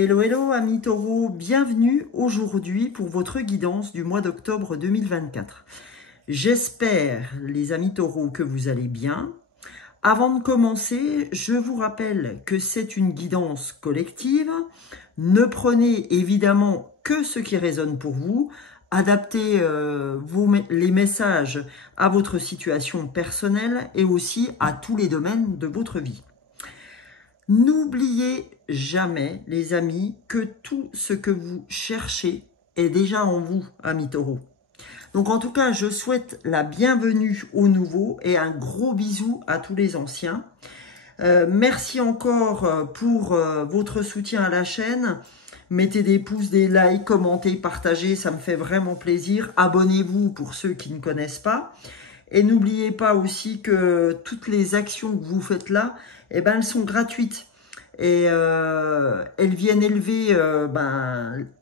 Hello, hello amis taureaux, bienvenue aujourd'hui pour votre guidance du mois d'octobre 2024. J'espère les amis taureaux que vous allez bien. Avant de commencer, je vous rappelle que c'est une guidance collective. Ne prenez évidemment que ce qui résonne pour vous. Adaptez les messages à votre situation personnelle et aussi à tous les domaines de votre vie. N'oubliez jamais, les amis, que tout ce que vous cherchez est déjà en vous, amis taureaux. Donc en tout cas, je souhaite la bienvenue aux nouveaux et un gros bisou à tous les anciens. Merci encore pour votre soutien à la chaîne. Mettez des pouces, des likes, commentez, partagez, ça me fait vraiment plaisir. Abonnez-vous pour ceux qui ne connaissent pas. Et n'oubliez pas aussi que toutes les actions que vous faites là, eh ben, elles sont gratuites. Et elles viennent élever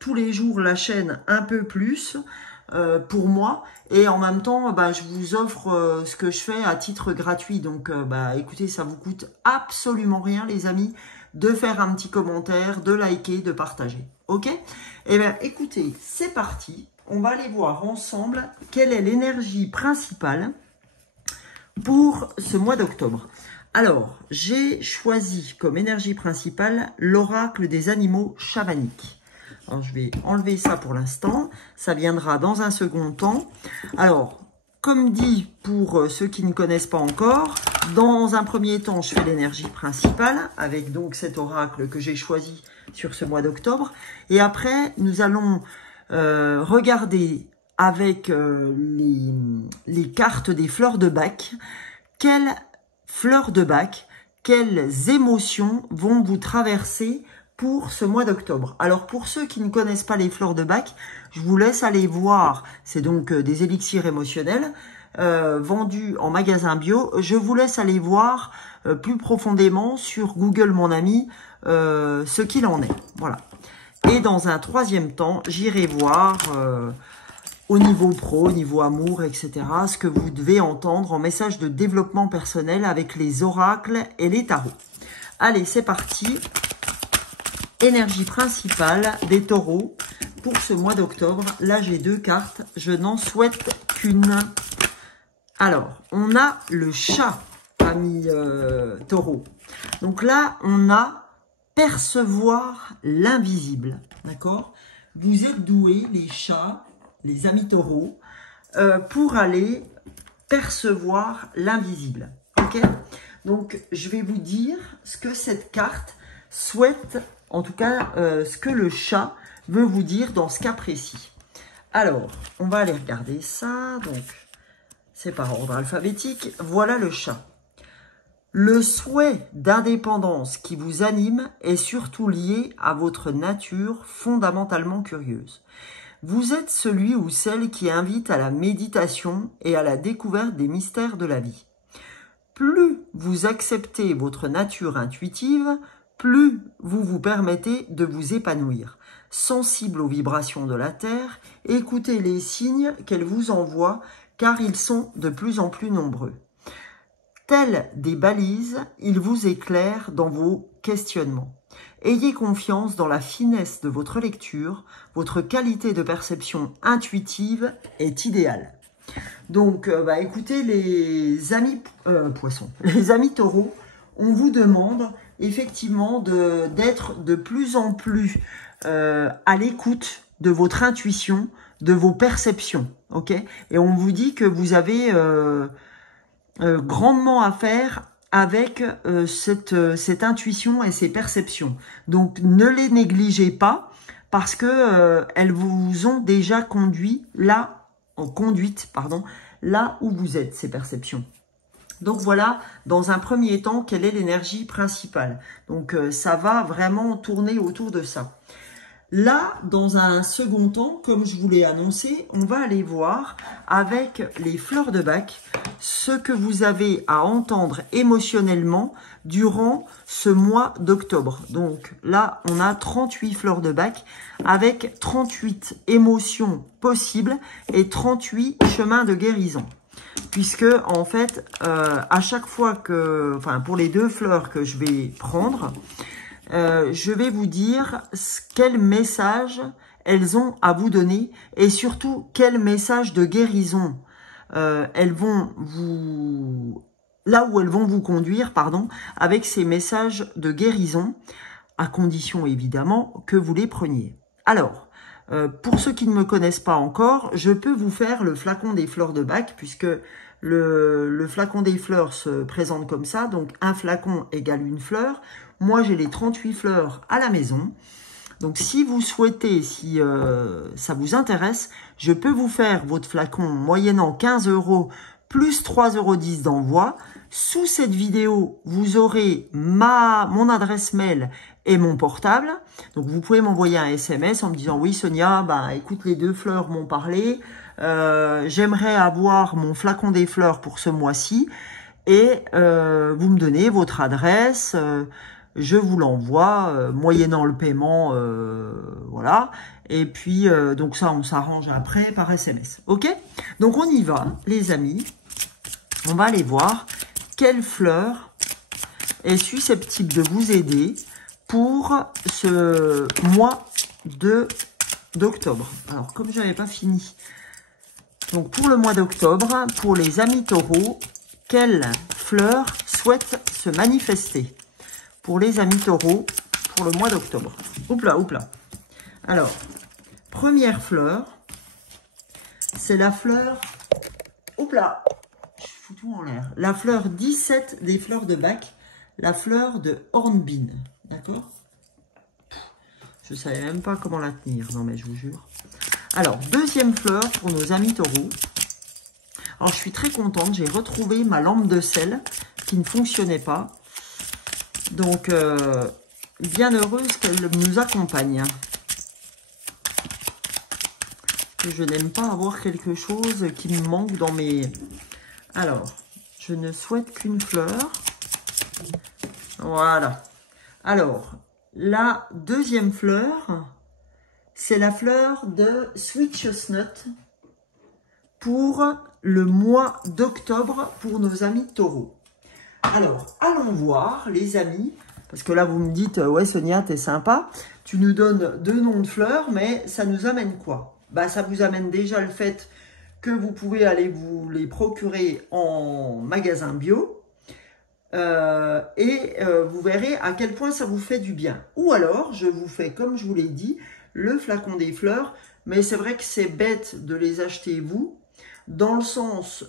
tous les jours la chaîne un peu plus pour moi. Et en même temps, je vous offre ce que je fais à titre gratuit. Donc, écoutez, ça vous coûte absolument rien, les amis, de faire un petit commentaire, de liker, de partager. Ok? Eh bien, écoutez, c'est parti. On va aller voir ensemble quelle est l'énergie principale pour ce mois d'octobre. Alors, j'ai choisi comme énergie principale l'oracle des animaux chamaniques. Alors, je vais enlever ça pour l'instant. Ça viendra dans un second temps. Alors, comme dit pour ceux qui ne connaissent pas encore, dans un premier temps, je fais l'énergie principale avec donc cet oracle que j'ai choisi sur ce mois d'octobre. Et après, nous allons regarder avec les cartes des fleurs de Bach quelles fleurs de Bach, quelles émotions vont vous traverser pour ce mois d'octobre. Alors pour ceux qui ne connaissent pas les fleurs de Bach, je vous laisse aller voir, c'est donc des élixirs émotionnels vendus en magasin bio. Je vous laisse aller voir plus profondément sur Google mon ami ce qu'il en est. Voilà. Et dans un troisième temps, j'irai voir au niveau pro, au niveau amour, etc., ce que vous devez entendre en message de développement personnel avec les oracles et les tarots. Allez, c'est parti. Énergie principale des taureaux pour ce mois d'octobre. Là, j'ai deux cartes. Je n'en souhaite qu'une. Alors, on a le chat, amis taureaux. Donc là, on a percevoir l'invisible. D'accord? Vous êtes doués, les chats, les amis taureaux, pour aller percevoir l'invisible. Ok? Donc, je vais vous dire ce que cette carte souhaite, en tout cas, ce que le chat veut vous dire dans ce cas précis. Alors, on va aller regarder ça. Donc, c'est par ordre alphabétique. Voilà le chat. Le souhait d'indépendance qui vous anime est surtout lié à votre nature fondamentalement curieuse. Vous êtes celui ou celle qui invite à la méditation et à la découverte des mystères de la vie. Plus vous acceptez votre nature intuitive, plus vous vous permettez de vous épanouir. Sensible aux vibrations de la Terre, écoutez les signes qu'elle vous envoie car ils sont de plus en plus nombreux. Tels des balises, ils vous éclairent dans vos questionnements. Ayez confiance dans la finesse de votre lecture, votre qualité de perception intuitive est idéale. Donc, écoutez, les amis poissons, les amis taureaux, on vous demande effectivement d'être de plus en plus à l'écoute de votre intuition, de vos perceptions, ok? Et on vous dit que vous avez grandement à faire avec cette intuition et ces perceptions. Donc, ne les négligez pas parce que elles vous ont déjà conduite là où vous êtes, ces perceptions. Donc voilà, dans un premier temps, quelle est l'énergie principale? Donc ça va vraiment tourner autour de ça. Là, dans un second temps, comme je vous l'ai annoncé, on va aller voir avec les fleurs de Bach ce que vous avez à entendre émotionnellement durant ce mois d'octobre. Donc là, on a 38 fleurs de Bach avec 38 émotions possibles et 38 chemins de guérison. Puisque, en fait, à chaque fois que, pour les deux fleurs que je vais prendre, je vais vous dire quel message elles ont à vous donner et surtout quel message de guérison elles vont vous... là où elles vont vous conduire, pardon, avec ces messages de guérison, à condition évidemment que vous les preniez. Alors, pour ceux qui ne me connaissent pas encore, je peux vous faire le flacon des fleurs de Bach, puisque le flacon des fleurs se présente comme ça, donc un flacon égale une fleur. Moi, j'ai les 38 fleurs à la maison. Donc, si vous souhaitez, si ça vous intéresse, je peux vous faire votre flacon moyennant 15 € plus 3,10 € d'envoi. Sous cette vidéo, vous aurez mon adresse mail et mon portable. Donc, vous pouvez m'envoyer un SMS en me disant « Oui, Sonia, bah, écoute, les 2 fleurs m'ont parlé. J'aimerais avoir mon flacon des fleurs pour ce mois-ci. » Et vous me donnez votre adresse. Je vous l'envoie, moyennant le paiement, voilà. Et puis, donc ça, on s'arrange après par SMS. OK? Donc, on y va, les amis. On va aller voir quelle fleur est susceptible de vous aider pour ce mois d'octobre. Alors, comme je n'avais pas fini. Donc, pour le mois d'octobre, pour les amis taureaux, quelle fleur souhaite se manifester? Pour les amis taureaux, pour le mois d'octobre. Oups là, oups là. Alors, première fleur, c'est la fleur... Oups là, je fous tout en l'air. La fleur 17 des fleurs de Bach, la fleur de Hornbeam. D'accord? Je ne savais même pas comment la tenir. Non mais je vous jure. Alors, deuxième fleur pour nos amis taureaux. Alors, je suis très contente. J'ai retrouvé ma lampe de sel qui ne fonctionnait pas. Donc, bien heureuse qu'elle nous accompagne. Je n'aime pas avoir quelque chose qui me manque dans mes... Alors, je ne souhaite qu'une fleur. Voilà. Alors, la deuxième fleur, c'est la fleur de Sweet Chestnut pour le mois d'octobre pour nos amis taureaux. Alors, allons voir, les amis, parce que là, vous me dites, ouais, Sonia, t'es sympa, tu nous donnes 2 noms de fleurs, mais ça nous amène quoi? Bah, ça vous amène déjà le fait que vous pouvez aller vous les procurer en magasin bio, et vous verrez à quel point ça vous fait du bien. Ou alors, je vous fais, comme je vous l'ai dit, le flacon des fleurs, mais c'est vrai que c'est bête de les acheter vous, dans le sens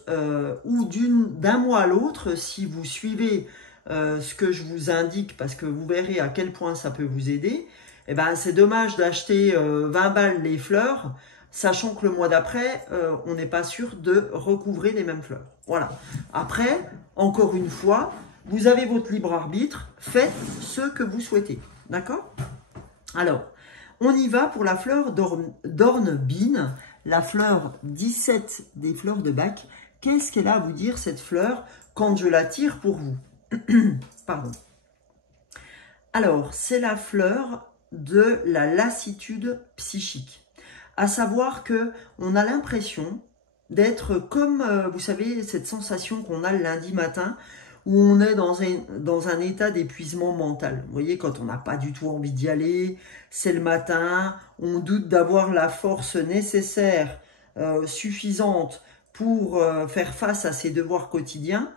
où d'un mois à l'autre, si vous suivez ce que je vous indique, parce que vous verrez à quel point ça peut vous aider, eh ben, c'est dommage d'acheter 20 balles les fleurs, sachant que le mois d'après, on n'est pas sûr de recouvrer les mêmes fleurs. Voilà. Après, encore une fois, vous avez votre libre arbitre, faites ce que vous souhaitez. D'accord? Alors, on y va pour la fleur d'Hornbeam, la fleur 17 des fleurs de Bach. Qu'est-ce qu'elle a à vous dire, cette fleur, quand je la tire pour vous? Pardon. Alors, c'est la fleur de la lassitude psychique. À savoir que on a l'impression d'être comme, vous savez, cette sensation qu'on a le lundi matin, où on est dans un état d'épuisement mental. Vous voyez, quand on n'a pas du tout envie d'y aller, c'est le matin, on doute d'avoir la force nécessaire, suffisante pour faire face à ses devoirs quotidiens,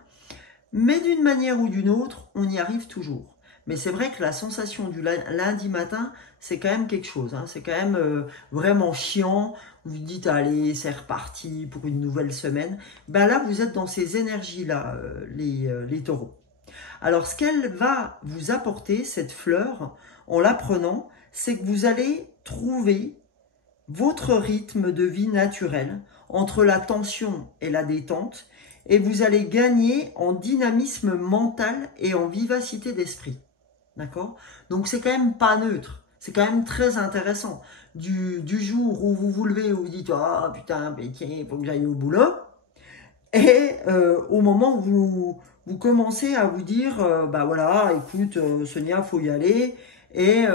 mais d'une manière ou d'une autre, on y arrive toujours. Mais c'est vrai que la sensation du lundi matin, c'est quand même quelque chose. Hein. C'est quand même vraiment chiant. Vous vous dites, allez, c'est reparti pour une nouvelle semaine. Ben là, vous êtes dans ces énergies-là, les taureaux. Alors, ce qu'elle va vous apporter, cette fleur, en la prenant, c'est que vous allez trouver votre rythme de vie naturel entre la tension et la détente. Et vous allez gagner en dynamisme mental et en vivacité d'esprit. D'accord? Donc, c'est quand même pas neutre. C'est quand même très intéressant. Du jour où vous vous levez, où vous dites « Ah, putain, tiens, il faut que j'aille au boulot ». Et au moment où vous commencez à vous dire « Bah voilà, écoute, Sonia, faut y aller ». Et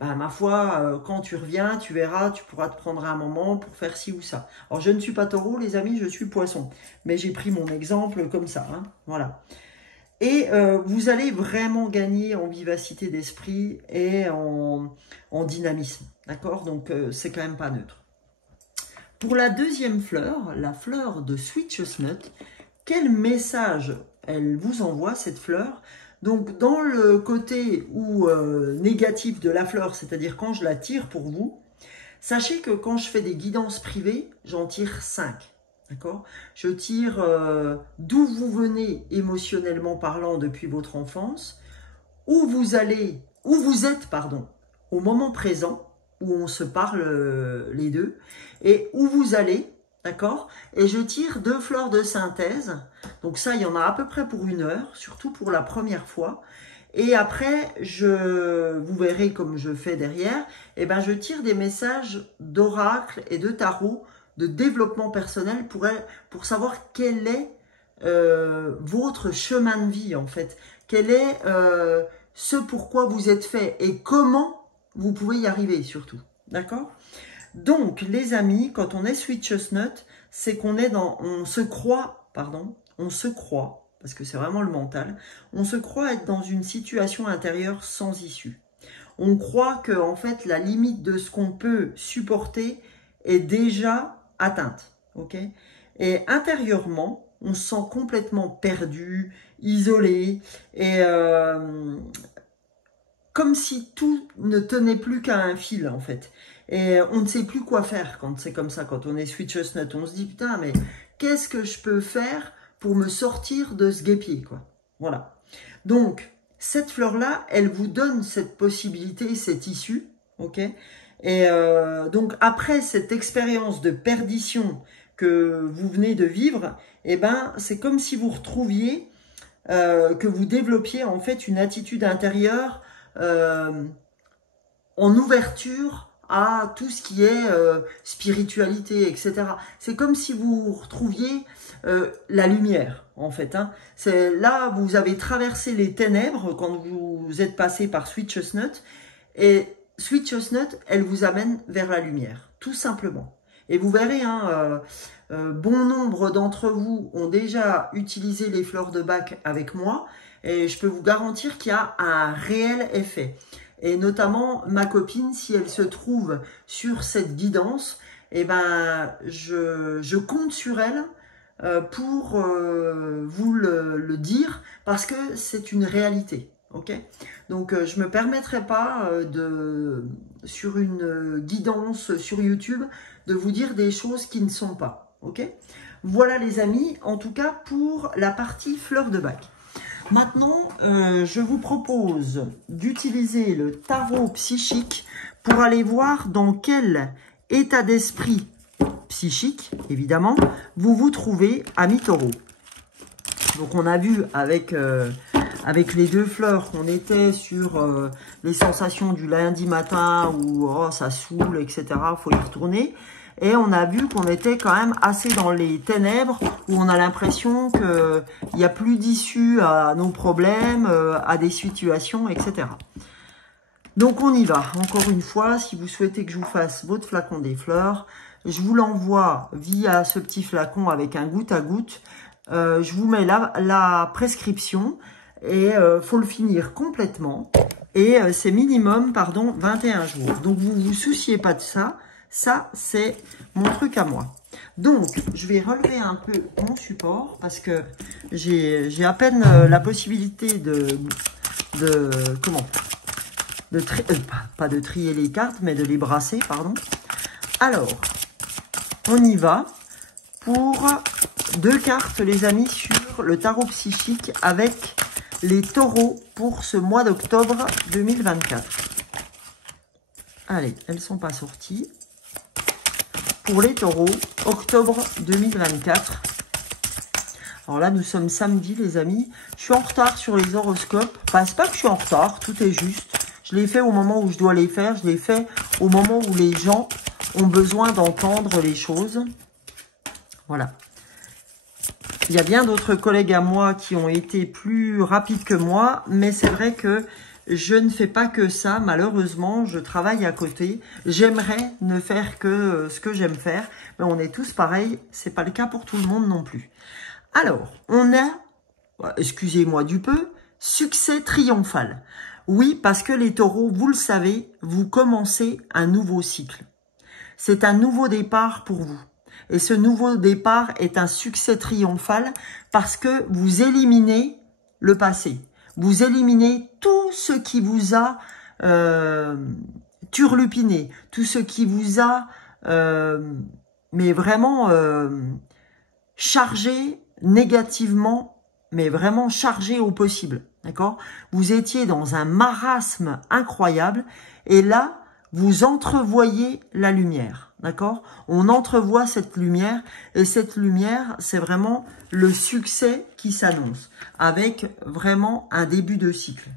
bah, ma foi, quand tu reviens, tu verras, tu pourras te prendre un moment pour faire ci ou ça. Alors, je ne suis pas taureau, les amis, je suis poisson. Mais j'ai pris mon exemple comme ça. Hein, voilà. Et vous allez vraiment gagner en vivacité d'esprit et en dynamisme. D'accord? Donc, c'est quand même pas neutre. Pour la deuxième fleur, la fleur de Sweet Chestnut, quel message elle vous envoie, cette fleur? Donc, dans le côté négatif de la fleur, c'est-à-dire quand je la tire pour vous, sachez que quand je fais des guidances privées, j'en tire 5. D'accord? Je tire d'où vous venez émotionnellement parlant depuis votre enfance, où vous êtes, pardon, au moment présent, où on se parle les deux, et où vous allez, d'accord? Et je tire 2 fleurs de synthèse, donc ça, il y en a à peu près pour 1 heure, surtout pour la première fois. Et après, vous verrez comme je fais derrière, et ben je tire des messages d'oracle et de tarot, de développement personnel pour savoir quel est votre chemin de vie en fait. Quel est ce pourquoi vous êtes fait et comment vous pouvez y arriver surtout. D'accord? Donc les amis, quand on est Sweet Chestnut, c'est qu'on est on se croit, parce que c'est vraiment le mental, on se croit être dans une situation intérieure sans issue. On croit que en fait la limite de ce qu'on peut supporter est déjà atteinte, ok? Et intérieurement, on se sent complètement perdu, isolé, et comme si tout ne tenait plus qu'à un fil, en fait. Et on ne sait plus quoi faire quand c'est comme ça, quand on est Sweet Chestnut. On se dit, putain, mais qu'est-ce que je peux faire pour me sortir de ce guêpier, quoi? Voilà. Donc, cette fleur-là, elle vous donne cette possibilité, cette issue, ok? Et donc, après cette expérience de perdition que vous venez de vivre, eh ben, c'est comme si vous retrouviez, que vous développiez en fait une attitude intérieure en ouverture à tout ce qui est spiritualité, etc. C'est comme si vous retrouviez la lumière, en fait. Hein. Là, vous avez traversé les ténèbres quand vous êtes passé par Sweet Chestnut, et Sweet Chestnut, elle vous amène vers la lumière, tout simplement. Et vous verrez, hein, bon nombre d'entre vous ont déjà utilisé les fleurs de Bach avec moi, et je peux vous garantir qu'il y a un réel effet. Et notamment, ma copine, si elle se trouve sur cette guidance, eh ben, je compte sur elle pour vous le dire, parce que c'est une réalité. Okay, donc, je ne me permettrai pas sur une guidance sur YouTube de vous dire des choses qui ne sont pas. Okay, voilà les amis, en tout cas pour la partie fleur de Bach. Maintenant, je vous propose d'utiliser le tarot psychique pour aller voir dans quel état d'esprit psychique, évidemment, vous vous trouvez, amis taureaux. Donc, on a vu avec les 2 fleurs qu'on était sur les sensations du lundi matin où oh, ça saoule, etc. Il faut y retourner. Et on a vu qu'on était quand même assez dans les ténèbres, où on a l'impression qu'il n'y a plus d'issue à nos problèmes, à des situations, etc. Donc on y va. Encore une fois, si vous souhaitez que je vous fasse votre flacon des fleurs, je vous l'envoie via ce petit flacon avec un goutte à goutte. Je vous mets la prescription et faut le finir complètement. Et c'est minimum, 21 jours. Donc vous ne vous souciez pas de ça. Ça, c'est mon truc à moi. Donc, je vais relever un peu mon support parce que j'ai à peine la possibilité pas de trier les cartes, mais de les brasser, pardon. Alors, on y va pour 2 cartes, les amis, sur le tarot psychique avec les taureaux pour ce mois d'octobre 2024. Allez, elles ne sont pas sorties. Pour les taureaux, octobre 2024. Alors là, nous sommes samedi, les amis. Je suis en retard sur les horoscopes. Enfin, c'est pas que je suis en retard, tout est juste. Je l'ai fait au moment où je dois les faire. Je l'ai fait au moment où les gens ont besoin d'entendre les choses. Voilà. Il y a bien d'autres collègues à moi qui ont été plus rapides que moi, mais c'est vrai que je ne fais pas que ça, malheureusement, je travaille à côté. J'aimerais ne faire que ce que j'aime faire, mais on est tous pareils, c'est pas le cas pour tout le monde non plus. Alors, on a excusez-moi du peu, succès triomphal. Oui, parce que les taureaux, vous le savez, vous commencez un nouveau cycle. C'est un nouveau départ pour vous. Et ce nouveau départ est un succès triomphal parce que vous éliminez le passé. Vous éliminez tout ce qui vous a turlupiné, tout ce qui vous a mais vraiment chargé négativement, mais vraiment chargé au possible. D'accord? Vous étiez dans un marasme incroyable et là, vous entrevoyez la lumière. D'accord? On entrevoit cette lumière et cette lumière, c'est vraiment le succès qui s'annonce avec vraiment un début de cycle.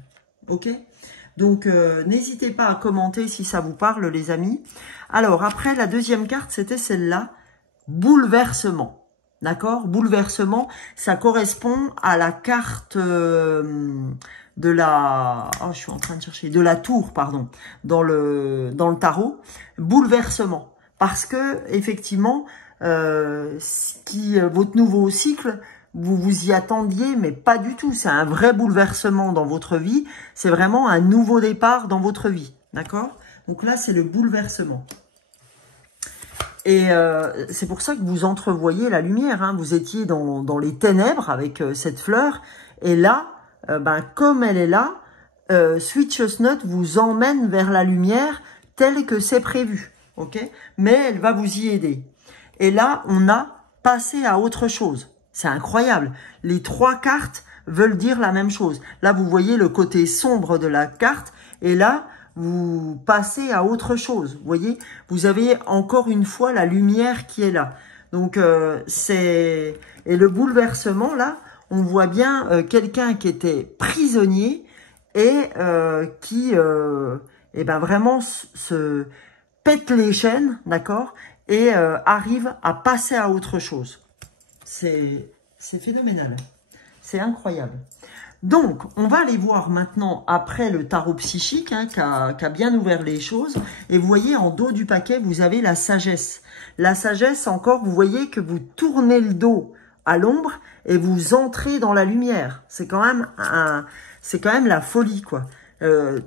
Ok? Donc, n'hésitez pas à commenter si ça vous parle, les amis. Alors, après, la deuxième carte, c'était celle-là. Bouleversement. D'accord? Bouleversement, ça correspond à la carte de la... Oh, je suis en train de chercher. De la tour, pardon, dans le tarot. Bouleversement. Parce que, effectivement, votre nouveau cycle, vous vous y attendiez, mais pas du tout. C'est un vrai bouleversement dans votre vie. C'est vraiment un nouveau départ dans votre vie. D'accord? Donc là, c'est le bouleversement. Et c'est pour ça que vous entrevoyez la lumière. Hein. Vous étiez dans les ténèbres avec cette fleur. Et là, comme elle est là, Sweet Chestnut vous emmène vers la lumière telle que c'est prévu. Okay? Mais elle va vous y aider. Et là, on a passé à autre chose. C'est incroyable. Les trois cartes veulent dire la même chose. Là, vous voyez le côté sombre de la carte. Et là, vous passez à autre chose. Vous voyez, vous avez encore une fois la lumière qui est là. Donc, et le bouleversement, là, on voit bien quelqu'un qui était prisonnier et qui, vraiment se pète les chaînes, d'accord, et arrive à passer à autre chose. C'est phénoménal. C'est incroyable. Donc, on va aller voir maintenant, après le tarot psychique, hein, qui a bien ouvert les choses. Et vous voyez, en dos du paquet, vous avez la sagesse. La sagesse, encore, vous voyez que vous tournez le dos à l'ombre et vous entrez dans la lumière. C'est quand même la folie, quoi.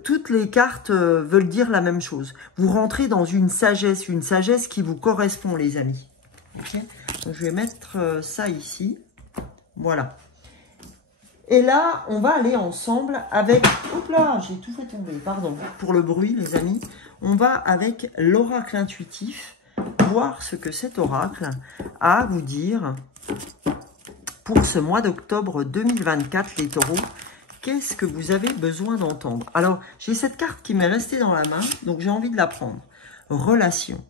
Toutes les cartes veulent dire la même chose. Vous rentrez dans une sagesse qui vous correspond, les amis. Okay. Donc, je vais mettre ça ici. Voilà. Et là, on va aller ensemble avec... Oups là, j'ai tout fait tomber, pardon. Pour le bruit, les amis. On va avec l'oracle intuitif, voir ce que cet oracle a à vous dire pour ce mois d'octobre 2024, les taureaux. Qu'est-ce que vous avez besoin d'entendre? Alors, j'ai cette carte qui m'est restée dans la main, donc j'ai envie de la prendre. Relation.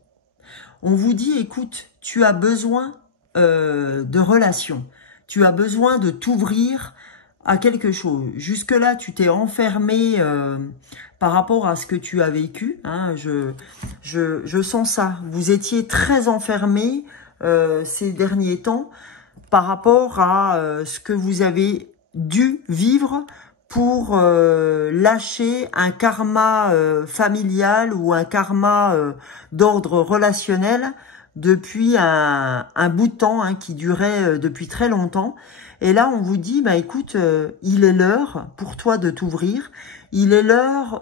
On vous dit, écoute, tu as besoin de relation. Tu as besoin de t'ouvrir à quelque chose. Jusque-là, tu t'es enfermé par rapport à ce que tu as vécu. Hein, je sens ça. Vous étiez très enfermé ces derniers temps par rapport à ce que vous avez dû vivre pour lâcher un karma familial ou un karma d'ordre relationnel depuis un bout de temps, hein, qui durait depuis très longtemps. Et là, on vous dit, écoute, il est l'heure pour toi de t'ouvrir. Il est l'heure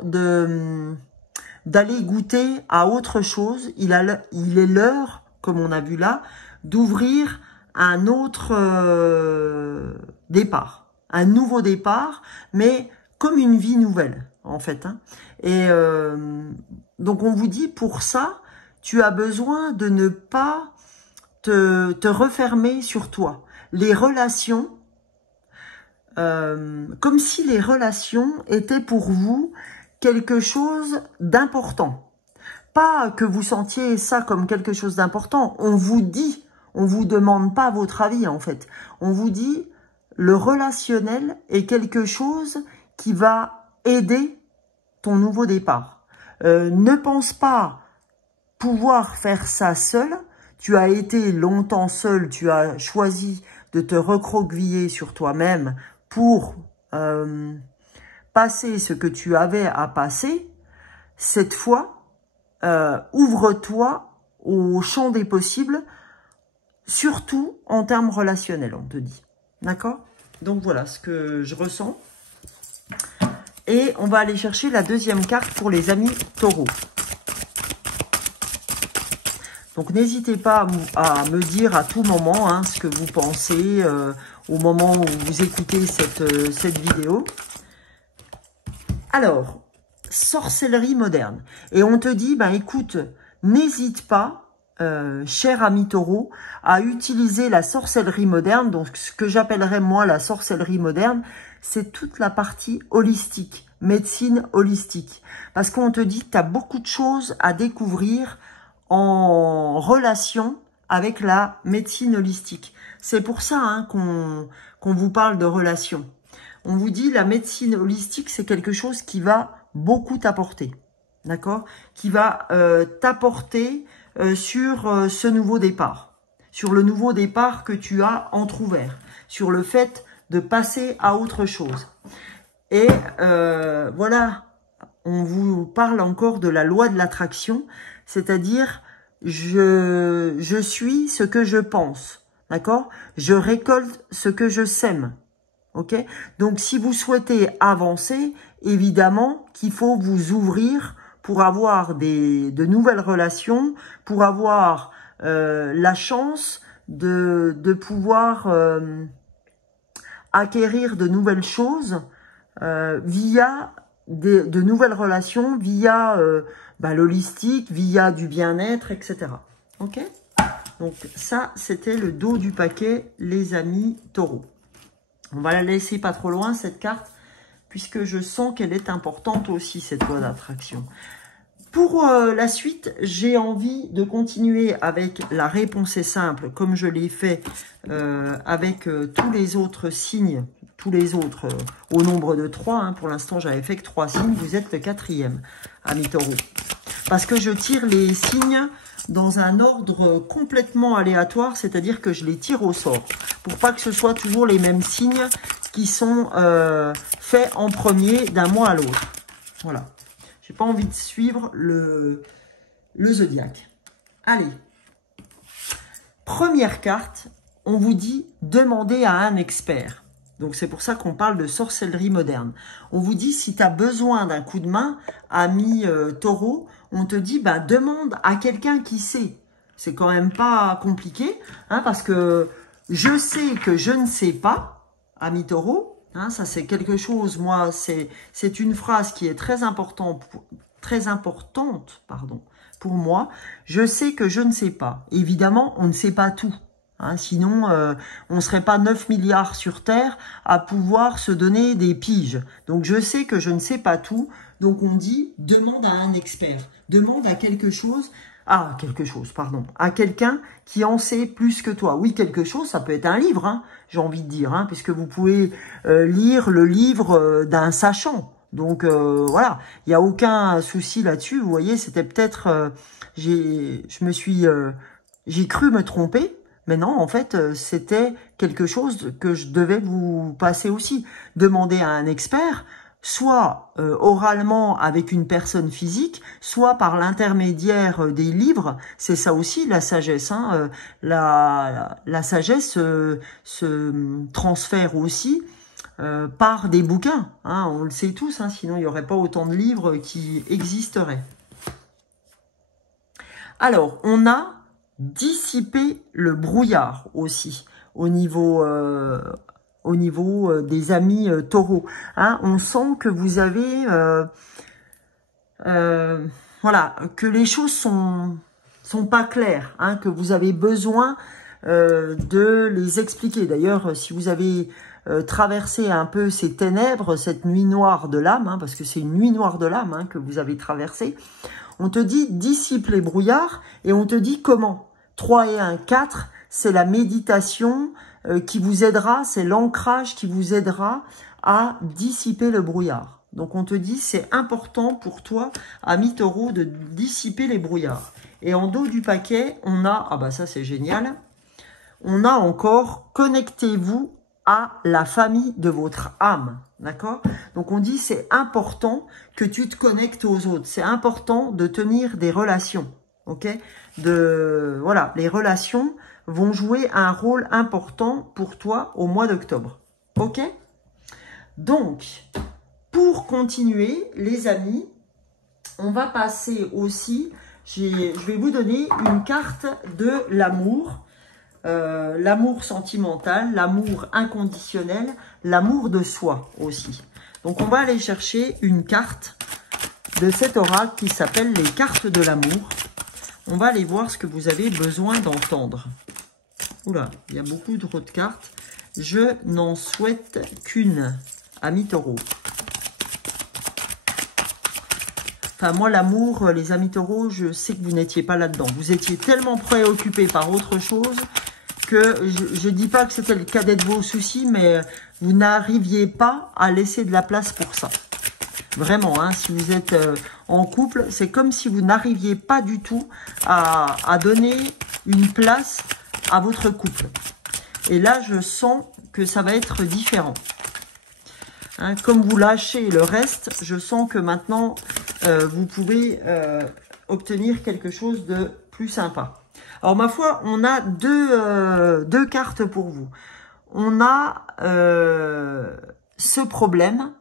d'aller goûter à autre chose. Il est l'heure, comme on a vu là, d'ouvrir un autre départ. Un nouveau départ, mais comme une vie nouvelle, en fait. Hein. Et donc, on vous dit, pour ça, tu as besoin de ne pas te refermer sur toi. Les relations, comme si les relations étaient pour vous quelque chose d'important. Pas que vous sentiez ça comme quelque chose d'important. On vous dit, on vous demande pas votre avis en fait. On vous dit, le relationnel est quelque chose qui va aider ton nouveau départ. Ne pense pas pouvoir faire ça seul. Tu as été longtemps seul, tu as choisi de te recroqueviller sur toi-même pour passer ce que tu avais à passer. Cette fois, ouvre-toi au champ des possibles, surtout en termes relationnels, on te dit. D'accord? Donc voilà ce que je ressens. Et on va aller chercher la deuxième carte pour les amis taureaux. Donc n'hésitez pas à me dire à tout moment hein, ce que vous pensez au moment où vous écoutez cette vidéo. Alors, sorcellerie moderne. Et on te dit, ben écoute, n'hésite pas, cher ami taureau, à utiliser la sorcellerie moderne. Donc ce que j'appellerais moi la sorcellerie moderne, c'est toute la partie holistique, médecine holistique. Parce qu'on te dit que tu as beaucoup de choses à découvrir en relation avec la médecine holistique. C'est pour ça hein, qu'on vous parle de relation. On vous dit la médecine holistique, c'est quelque chose qui va beaucoup t'apporter, d'accord? Qui va t'apporter sur ce nouveau départ, sur le nouveau départ que tu as entrouvert, sur le fait de passer à autre chose. Et voilà, on vous parle encore de la loi de l'attraction, c'est-à-dire je suis ce que je pense, d'accord? Je récolte ce que je sème, ok? Donc si vous souhaitez avancer, évidemment qu'il faut vous ouvrir pour avoir de nouvelles relations, pour avoir la chance de pouvoir acquérir de nouvelles choses via de nouvelles relations, via l'holistique, via du bien-être, etc. Ok? Donc ça, c'était le dos du paquet, les amis taureaux. On va la laisser pas trop loin, cette carte, puisque je sens qu'elle est importante aussi, cette loi d'attraction. Pour la suite, j'ai envie de continuer avec la réponse est simple, comme je l'ai fait avec tous les autres signes, tous les autres au nombre de 3. Hein, pour l'instant, j'avais fait que 3 signes. Vous êtes le 4e, ami taureau. Parce que je tire les signes dans un ordre complètement aléatoire, c'est-à-dire que je les tire au sort. Pour pas que ce soit toujours les mêmes signes qui sont faits en premier d'un mois à l'autre. Voilà. J'ai pas envie de suivre le zodiaque. Allez. Première carte, on vous dit demandez à un expert. Donc c'est pour ça qu'on parle de sorcellerie moderne. On vous dit si tu as besoin d'un coup de main, ami taureau, on te dit bah, demande à quelqu'un qui sait. C'est quand même pas compliqué, hein, parce que je sais que je ne sais pas, ami taureau. Hein, ça c'est quelque chose, moi, c'est une phrase qui est très importante pour moi. Je sais que je ne sais pas. Évidemment, on ne sait pas tout. Hein, sinon, on ne serait pas 9 milliards sur Terre à pouvoir se donner des piges. Donc, je sais que je ne sais pas tout. Donc, on dit, demande à un expert. Demande à à quelqu'un qui en sait plus que toi. Oui, quelque chose, ça peut être un livre, hein, j'ai envie de dire, hein, puisque vous pouvez lire le livre d'un sachant. Donc, voilà, il n'y a aucun souci là-dessus. Vous voyez, c'était peut-être... j'ai cru me tromper. Mais non, en fait, c'était quelque chose que je devais vous passer aussi. Demander à un expert, soit oralement avec une personne physique, soit par l'intermédiaire des livres. C'est ça aussi la sagesse. Hein. La sagesse se transfère aussi par des bouquins. Hein. On le sait tous, hein, sinon il n'y aurait pas autant de livres qui existeraient. Alors, on a dissiper le brouillard aussi au niveau des amis taureaux. Hein, on sent que vous avez voilà, que les choses sont pas claires, hein, que vous avez besoin de les expliquer. D'ailleurs, si vous avez traversé un peu ces ténèbres, cette nuit noire de l'âme, hein, parce que c'est une nuit noire de l'âme hein, que vous avez traversée, on te dit dissipe les brouillards et on te dit comment. 3 et 1, 4, c'est la méditation qui vous aidera, c'est l'ancrage qui vous aidera à dissiper le brouillard. Donc on te dit c'est important pour toi, ami taureau, de dissiper les brouillards. Et en dos du paquet, on a, ah bah ça c'est génial, on a encore connectez-vous à la famille de votre âme. D'accord? Donc on dit c'est important que tu te connectes aux autres. C'est important de tenir des relations. Ok? Voilà, les relations vont jouer un rôle important pour toi au mois d'octobre. Ok? Donc, pour continuer, les amis, on va passer aussi, je vais vous donner une carte de l'amour. L'amour sentimental, l'amour inconditionnel, l'amour de soi aussi. Donc, on va aller chercher une carte de cet oracle qui s'appelle les cartes de l'amour. On va aller voir ce que vous avez besoin d'entendre. Oula, il y a beaucoup trop de cartes. Je n'en souhaite qu'une, amis taureaux. Enfin, moi, l'amour, les amis taureaux, je sais que vous n'étiez pas là-dedans. Vous étiez tellement préoccupés par autre chose que je ne dis pas que c'était le cadet de vos soucis, mais vous n'arriviez pas à laisser de la place pour ça. Vraiment, hein, si vous êtes en couple, c'est comme si vous n'arriviez pas du tout à donner une place à votre couple. Et là, je sens que ça va être différent. Hein, comme vous lâchez le reste, je sens que maintenant, vous pouvez obtenir quelque chose de plus sympa. Alors, ma foi, on a deux cartes pour vous. On a ce problème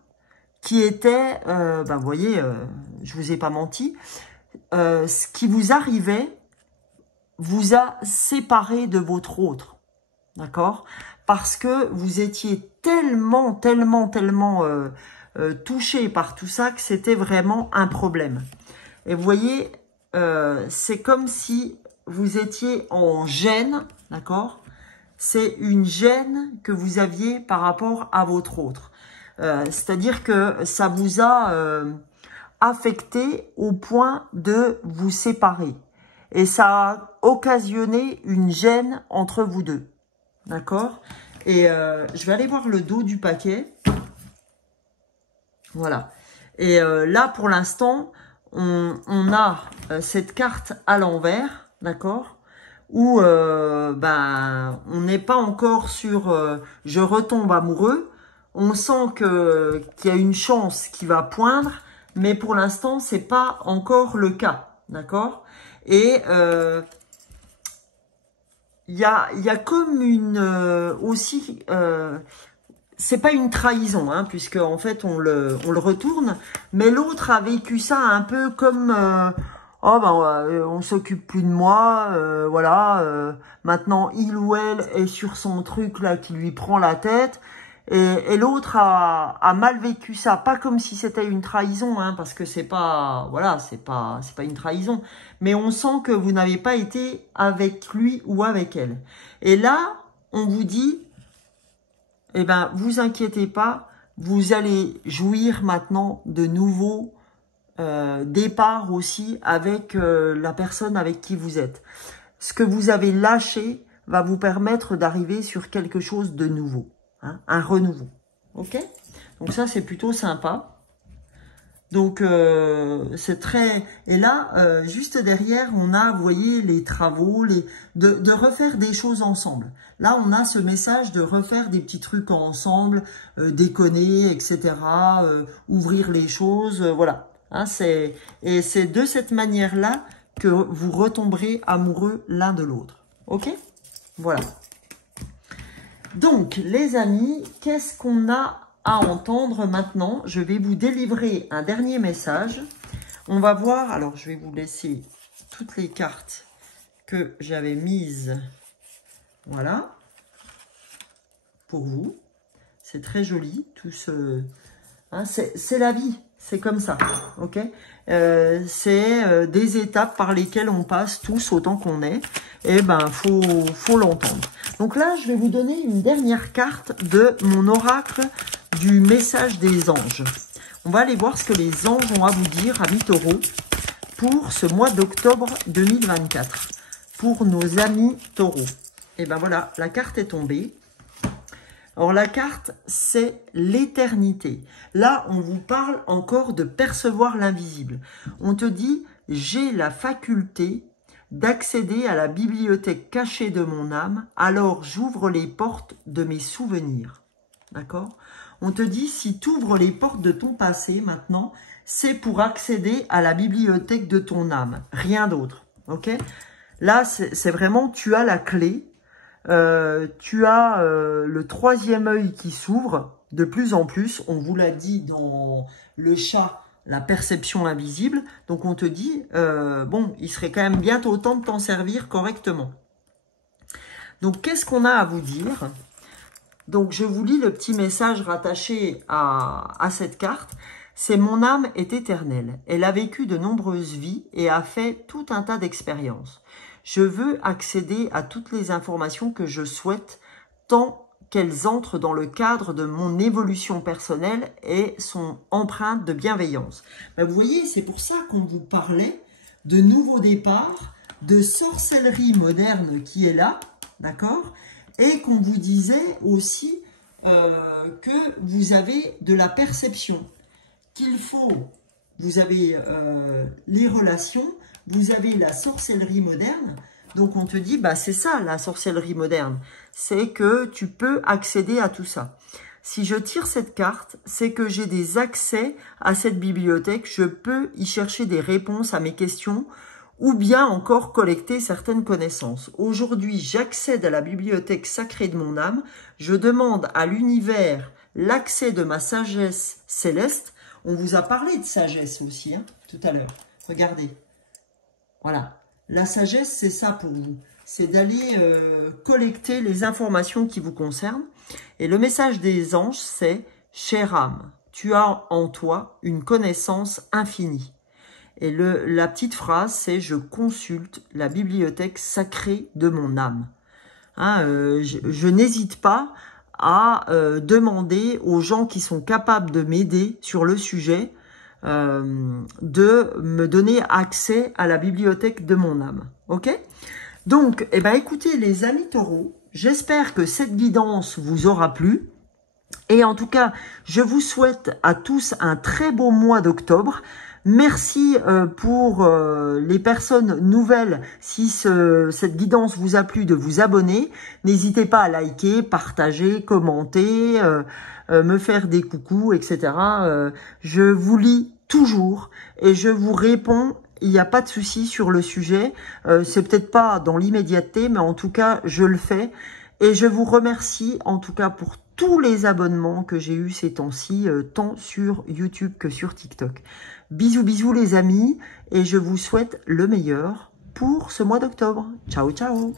qui était, vous voyez, je vous ai pas menti, ce qui vous arrivait vous a séparé de votre autre, d'accord? Parce que vous étiez tellement touché par tout ça que c'était vraiment un problème. Et vous voyez, c'est comme si vous étiez en gêne, d'accord? C'est une gêne que vous aviez par rapport à votre autre. C'est-à-dire que ça vous a affecté au point de vous séparer. Et ça a occasionné une gêne entre vous deux. D'accord? Et je vais aller voir le dos du paquet. Voilà. Et là, pour l'instant, on a cette carte à l'envers, d'accord, où on n'est pas encore sur je retombe amoureux. On sent qu'il y a une chance qui va poindre, mais pour l'instant, c'est pas encore le cas, d'accord. Et il y a comme une aussi c'est pas une trahison, hein, puisque en fait on le retourne, mais l'autre a vécu ça un peu comme oh on s'occupe plus de moi, voilà, maintenant il ou elle est sur son truc là qui lui prend la tête, et l'autre a mal vécu ça, pas comme si c'était une trahison, hein, parce que c'est pas, voilà, c'est pas une trahison, mais on sent que vous n'avez pas été avec lui ou avec elle. Et là, on vous dit, eh ben, vous inquiétez pas, vous allez jouir maintenant de nouveaux départs aussi avec la personne avec qui vous êtes. Ce que vous avez lâché va vous permettre d'arriver sur quelque chose de nouveau, hein, un renouveau. Ok? Donc ça, c'est plutôt sympa. Donc, c'est très... Et là, juste derrière, on a, vous voyez, les travaux, de refaire des choses ensemble. Là, on a ce message de refaire des petits trucs ensemble, déconner, etc., ouvrir les choses, voilà. Hein, et c'est de cette manière-là que vous retomberez amoureux l'un de l'autre. Ok? Voilà. Donc, les amis, qu'est-ce qu'on a à entendre maintenant? Je vais vous délivrer un dernier message. On va voir, alors je vais vous laisser toutes les cartes que j'avais mises, voilà, pour vous. C'est très joli, tout ce... Hein, c'est la vie, c'est comme ça, ok? C'est des étapes par lesquelles on passe tous autant qu'on est, et ben faut l'entendre. Donc là, je vais vous donner une dernière carte de mon oracle du message des anges. On va aller voir ce que les anges ont à vous dire, amis taureaux, pour ce mois d'octobre 2024, pour nos amis taureaux. Et ben voilà, la carte est tombée. Alors la carte, c'est l'éternité. Là, on vous parle encore de percevoir l'invisible. On te dit, j'ai la faculté d'accéder à la bibliothèque cachée de mon âme, alors j'ouvre les portes de mes souvenirs. D'accord? On te dit, si tu ouvres les portes de ton passé maintenant, c'est pour accéder à la bibliothèque de ton âme. Rien d'autre. Ok? Là, c'est vraiment, tu as la clé. Tu as le troisième œil qui s'ouvre de plus en plus. On vous l'a dit dans le chat, la perception invisible. Donc on te dit, bon, il serait quand même bientôt temps de t'en servir correctement. Donc qu'est-ce qu'on a à vous dire? Donc je vous lis le petit message rattaché à cette carte. C'est: mon âme est éternelle. Elle a vécu de nombreuses vies et a fait tout un tas d'expériences. Je veux accéder à toutes les informations que je souhaite tant qu'elles entrent dans le cadre de mon évolution personnelle et sont empreintes de bienveillance. Ben, vous voyez, c'est pour ça qu'on vous parlait de nouveau départ, de sorcellerie moderne qui est là, d'accord? Et qu'on vous disait aussi que vous avez de la perception, qu'il faut, vous avez les relations, vous avez la sorcellerie moderne. Donc on te dit, bah c'est ça la sorcellerie moderne, c'est que tu peux accéder à tout ça. Si je tire cette carte, c'est que j'ai des accès à cette bibliothèque, je peux y chercher des réponses à mes questions ou bien encore collecter certaines connaissances. Aujourd'hui, j'accède à la bibliothèque sacrée de mon âme, je demande à l'univers l'accès de ma sagesse céleste. On vous a parlé de sagesse aussi, hein, tout à l'heure. Regardez. Voilà. La sagesse, c'est ça pour vous. C'est d'aller collecter les informations qui vous concernent. Et le message des anges, c'est: chère âme, tu as en toi une connaissance infinie. Et la petite phrase, c'est: je consulte la bibliothèque sacrée de mon âme. Hein, je n'hésite pas à demander aux gens qui sont capables de m'aider sur le sujet de me donner accès à la bibliothèque de mon âme. Ok? Donc, eh ben, écoutez les amis taureaux, j'espère que cette guidance vous aura plu. Et en tout cas, je vous souhaite à tous un très beau mois d'octobre. Merci pour les personnes nouvelles. Si cette guidance vous a plu, de vous abonner. N'hésitez pas à liker, partager, commenter, me faire des coucous, etc. Je vous lis toujours et je vous réponds. Il n'y a pas de souci sur le sujet. C'est peut-être pas dans l'immédiateté, mais en tout cas, je le fais. Et je vous remercie en tout cas pour tous les abonnements que j'ai eus ces temps-ci, tant sur YouTube que sur TikTok. Bisous, bisous les amis, et je vous souhaite le meilleur pour ce mois d'octobre. Ciao, ciao!